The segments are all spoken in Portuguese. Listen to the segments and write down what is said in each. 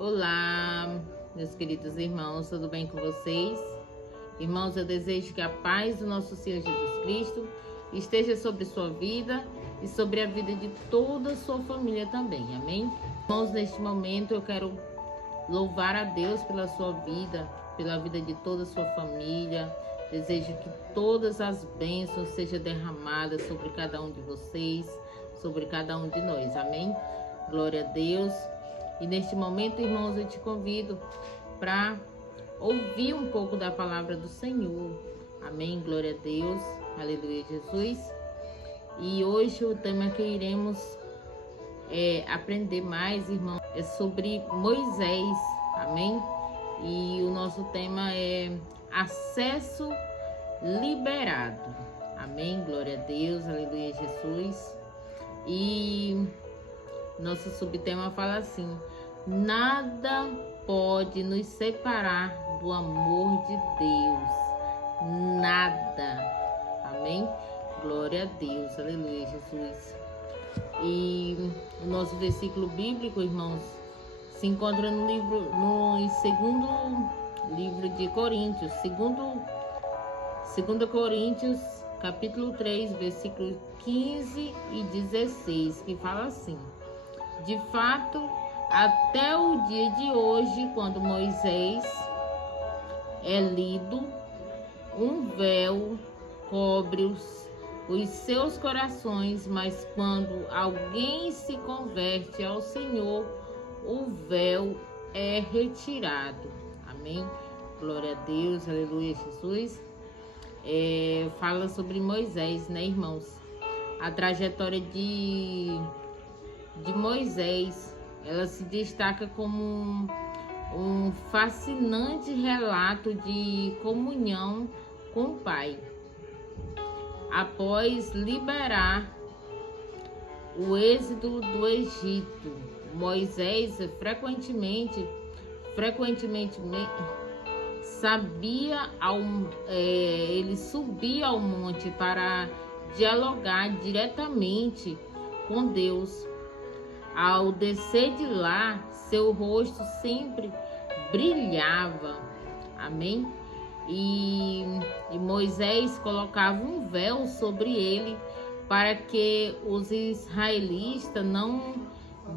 Olá, meus queridos irmãos, tudo bem com vocês? Irmãos, eu desejo que a paz do nosso Senhor Jesus Cristo esteja sobre sua vida e sobre a vida de toda a sua família também, amém? Irmãos, neste momento eu quero louvar a Deus pela sua vida, pela vida de toda a sua família. Desejo que todas as bênçãos sejam derramadas sobre cada um de vocês, sobre cada um de nós, amém? Glória a Deus. E neste momento, irmãos, eu te convido para ouvir um pouco da palavra do Senhor. Amém? Glória a Deus. Aleluia, Jesus. E hoje o tema que iremos aprender mais, irmãos, é sobre Moisés. Amém? E o nosso tema é acesso liberado. Amém? Glória a Deus. Aleluia, Jesus. E nosso subtema fala assim: nada pode nos separar do amor de Deus. Nada. Amém? Glória a Deus. Aleluia, Jesus. E o nosso versículo bíblico, irmãos, se encontra no segundo livro de Coríntios, segundo Coríntios, capítulo 3, versículos 15 e 16, que fala assim: de fato, até o dia de hoje, quando Moisés é lido, um véu cobre os seus corações, mas quando alguém se converte ao Senhor, o véu é retirado. Amém? Glória a Deus, aleluia, Jesus. Fala sobre Moisés, né, irmãos? A trajetória de Moisés, ela se destaca como um fascinante relato de comunhão com o Pai. Após liberar o êxodo do Egito, Moisés frequentemente ele subia ao monte para dialogar diretamente com Deus. Ao descer de lá, seu rosto sempre brilhava. Amém? E Moisés colocava um véu sobre ele para que os israelitas não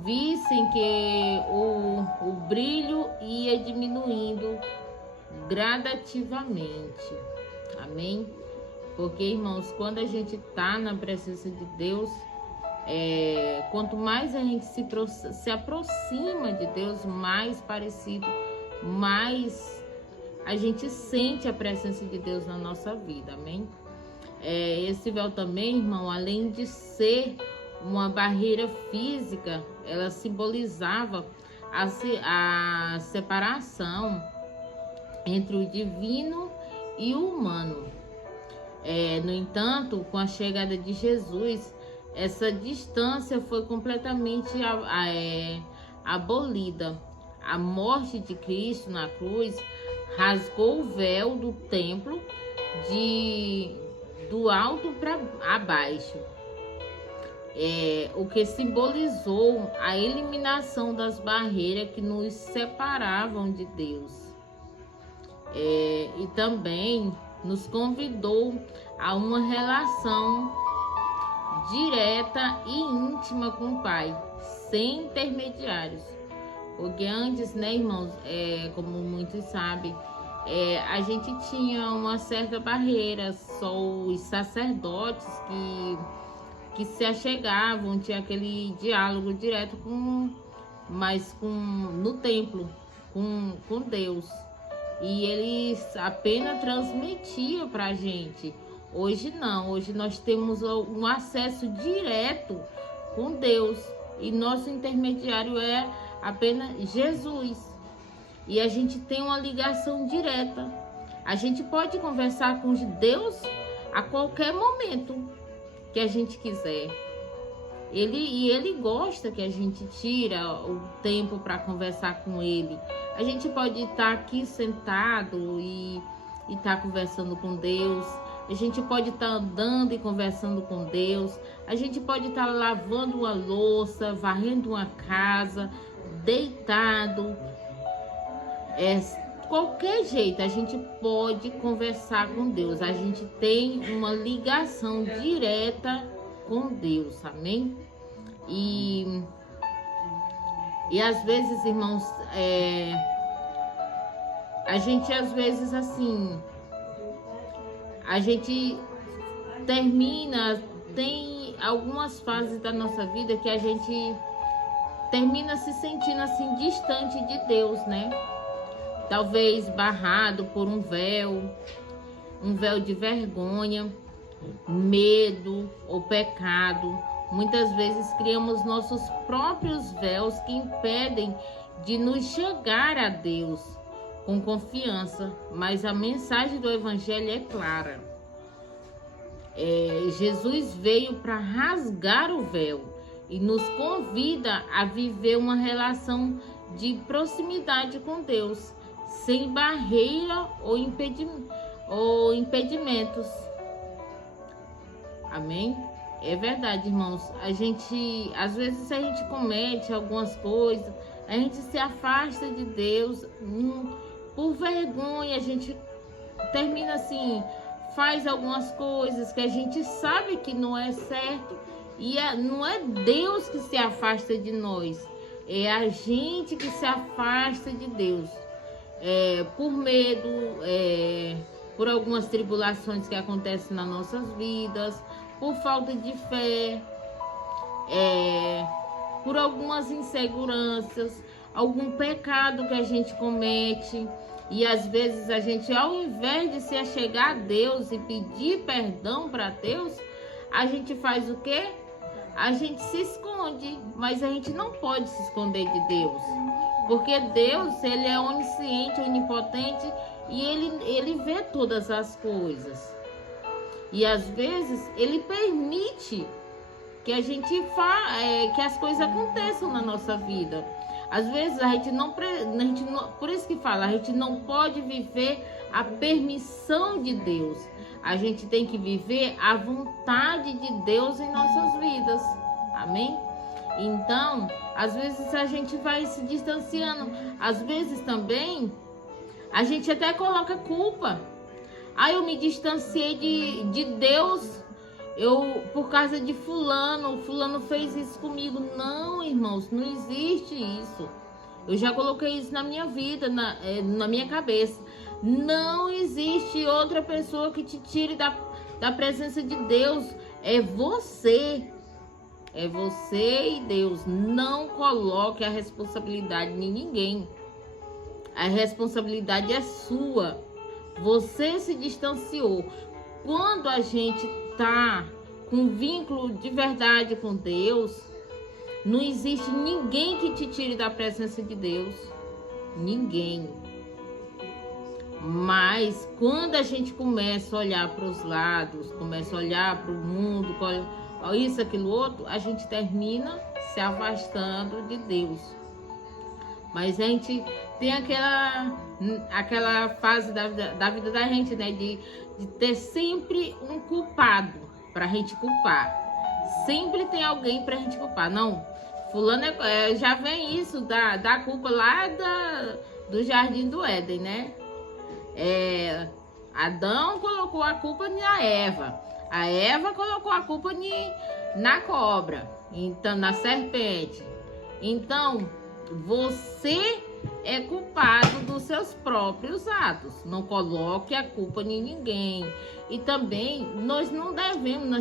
vissem que o brilho ia diminuindo gradativamente. Amém? Porque, irmãos, quando a gente está na presença de Deus, quanto mais a gente se aproxima de Deus, mais parecido, mais a gente sente a presença de Deus na nossa vida, amém? Esse véu também, irmão, além de ser uma barreira física, ela simbolizava a separação entre o divino e o humano. No entanto, com a chegada de Jesus, essa distância foi completamente abolida. A morte de Cristo na cruz rasgou o véu do templo do alto para abaixo, o que simbolizou a eliminação das barreiras que nos separavam de Deus, e também nos convidou a uma relação direta e íntima com o Pai, sem intermediários. Porque antes, né, irmãos, como muitos sabem, a gente tinha uma certa barreira, só os sacerdotes que se achegavam, tinha aquele diálogo direto no templo, com Deus. E eles apenas transmitiam para a gente. Hoje não, hoje nós temos um acesso direto com Deus. E nosso intermediário é apenas Jesus. E a gente tem uma ligação direta. A gente pode conversar com Deus a qualquer momento que a gente quiser. Ele gosta que a gente tira o tempo para conversar com ele. A gente pode estar aqui sentado e estar conversando com Deus. A gente pode estar andando e conversando com Deus. A gente pode estar lavando uma louça, varrendo uma casa, deitado, qualquer jeito a gente pode conversar com Deus. A gente tem uma ligação direta com Deus, amém? E às vezes, irmãos, a gente às vezes assim, a gente tem algumas fases da nossa vida que a gente termina se sentindo assim distante de Deus, né? Talvez barrado por um véu de vergonha, medo ou pecado. Muitas vezes criamos nossos próprios véus que impedem de nos chegar a Deus com confiança, mas a mensagem do Evangelho é clara. Jesus veio para rasgar o véu e nos convida a viver uma relação de proximidade com Deus, sem barreira ou impedimentos. Amém? É verdade, irmãos. Às vezes a gente comete algumas coisas, a gente se afasta de Deus por vergonha, a gente termina assim, faz algumas coisas que a gente sabe que não é certo, e não é Deus que se afasta de nós, é a gente que se afasta de Deus, por medo, por algumas tribulações que acontecem nas nossas vidas, por falta de fé, por algumas inseguranças, algum pecado que a gente comete. E às vezes a gente, ao invés de se achegar a Deus e pedir perdão para Deus, a gente faz o quê? A gente se esconde, mas a gente não pode se esconder de Deus. Porque Deus, ele é onisciente, onipotente, e ele vê todas as coisas. E às vezes ele permite que que as coisas aconteçam na nossa vida. Às vezes a gente não, por isso que fala, a gente não pode viver a permissão de Deus. A gente tem que viver a vontade de Deus em nossas vidas. Amém? Então, às vezes a gente vai se distanciando. Às vezes também a gente até coloca culpa. Eu me distanciei de Deus por causa de fulano fez isso comigo. Não, irmãos, não existe isso. Eu já coloquei isso na minha vida, na minha cabeça. Não existe outra pessoa que te tire da presença de Deus. É você e Deus. Não coloque a responsabilidade em ninguém. A responsabilidade é sua. Você se distanciou. Quando a gente tá com vínculo de verdade com Deus, não existe ninguém que te tire da presença de Deus. Ninguém. Mas quando a gente começa a olhar para os lados, começa a olhar para o mundo, isso, aquilo, outro, a gente termina se afastando de Deus. Mas a gente tem aquela fase da vida da gente, né? De ter sempre um culpado pra gente culpar. Sempre tem alguém pra gente culpar. Não, fulano já vem isso da culpa lá do Jardim do Éden, né? Adão colocou a culpa na Eva. A Eva colocou a culpa na cobra, então, na serpente. Então, você é culpado dos seus próprios atos. Não coloque a culpa em ninguém. E também nós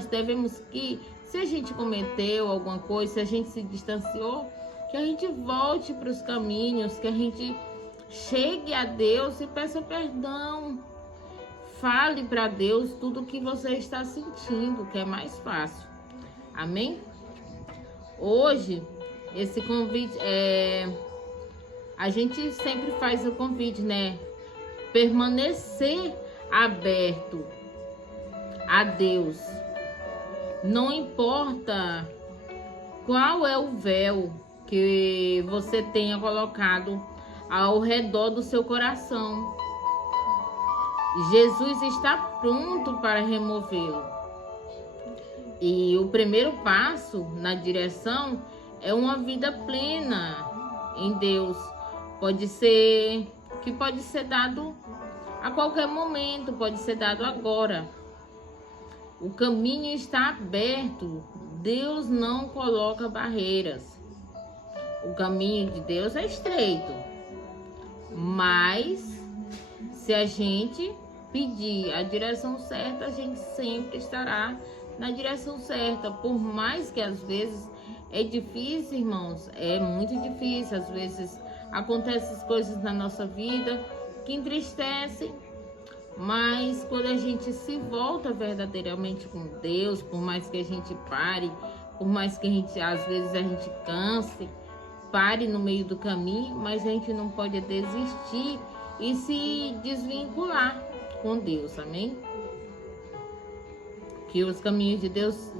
devemos que, se a gente cometeu alguma coisa, se a gente se distanciou, que a gente volte para os caminhos, que a gente chegue a Deus e peça perdão. Fale para Deus tudo o que você está sentindo, que é mais fácil. Amém? Hoje, esse convite a gente sempre faz o convite, né? Permanecer aberto a Deus. Não importa qual é o véu que você tenha colocado ao redor do seu coração. Jesus está pronto para removê-lo. E o primeiro passo na direção é uma vida plena em Deus pode ser dado a qualquer momento, pode ser dado agora. O caminho está aberto. Deus não coloca barreiras. O caminho de Deus é estreito. Mas se a gente pedir a direção certa, a gente sempre estará na direção certa. Por mais que às vezes é difícil, irmãos, é muito difícil. Às vezes acontecem coisas na nossa vida que entristecem. Mas quando a gente se volta verdadeiramente com Deus, por mais que a gente pare, por mais que às vezes a gente canse, pare no meio do caminho, mas a gente não pode desistir e se desvincular com Deus, amém? Que os caminhos de Deus,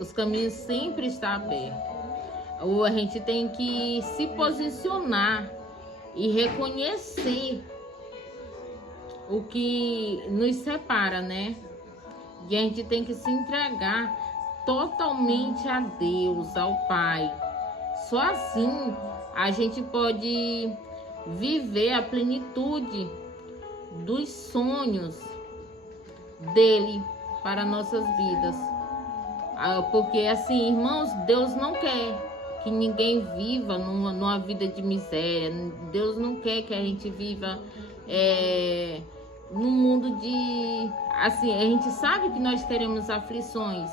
os caminhos sempre estão abertos. Ou a gente tem que se posicionar e reconhecer o que nos separa, né? E a gente tem que se entregar totalmente a Deus, ao Pai. Só assim a gente pode viver a plenitude dos sonhos dele para nossas vidas. Porque assim, irmãos, Deus não quer que ninguém viva numa vida de miséria. Deus não quer que a gente viva num mundo de... Assim, a gente sabe que nós teremos aflições,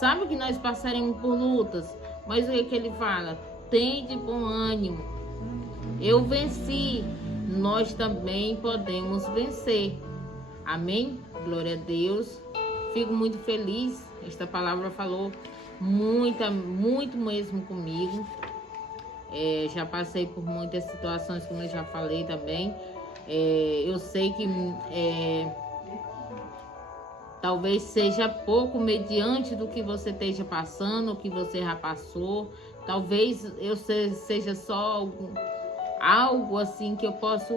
sabe que nós passaremos por lutas, mas o que ele fala? Tem de bom ânimo. Eu venci, nós também podemos vencer. Amém? Glória a Deus. Fico muito feliz. Esta palavra falou muito mesmo comigo. Já passei por muitas situações, como eu já falei também. Eu sei que talvez seja pouco mediante do que você esteja passando, o que você já passou. Talvez eu seja só algo assim que eu posso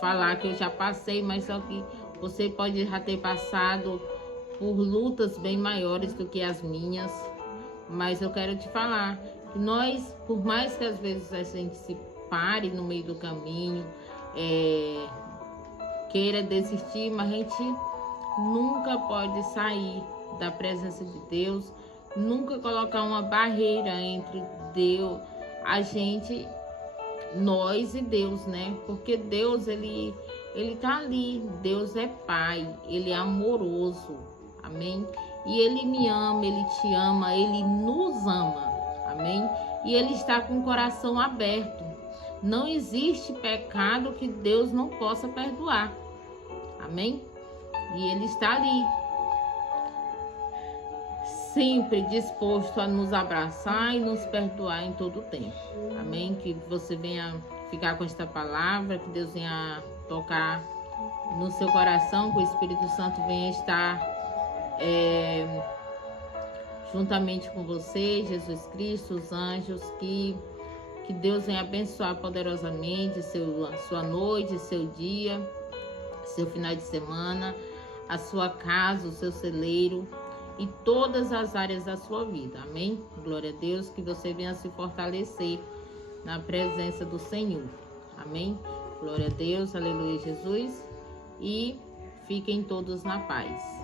falar que eu já passei, mas só que você pode já ter passado por lutas bem maiores do que as minhas. Mas eu quero te falar que nós, por mais que às vezes a gente se pare no meio do caminho, queira desistir, mas a gente nunca pode sair da presença de Deus, nunca colocar uma barreira entre Deus, nós e Deus, né? Porque Deus, ele tá ali. Deus é Pai, ele é amoroso, amém? E ele me ama, ele te ama, ele nos ama, amém? E ele está com o coração aberto. Não existe pecado que Deus não possa perdoar, amém? E ele está ali, sempre disposto a nos abraçar e nos perdoar em todo o tempo, amém? Que você venha ficar com esta palavra, que Deus venha tocar no seu coração, que o Espírito Santo venha estar juntamente com você, Jesus Cristo, os anjos, que Deus venha abençoar poderosamente sua noite, seu dia, seu final de semana, a sua casa, o seu celeiro e todas as áreas da sua vida, amém? Glória a Deus, que você venha se fortalecer na presença do Senhor, amém? Glória a Deus, aleluia, Jesus, e fiquem todos na paz.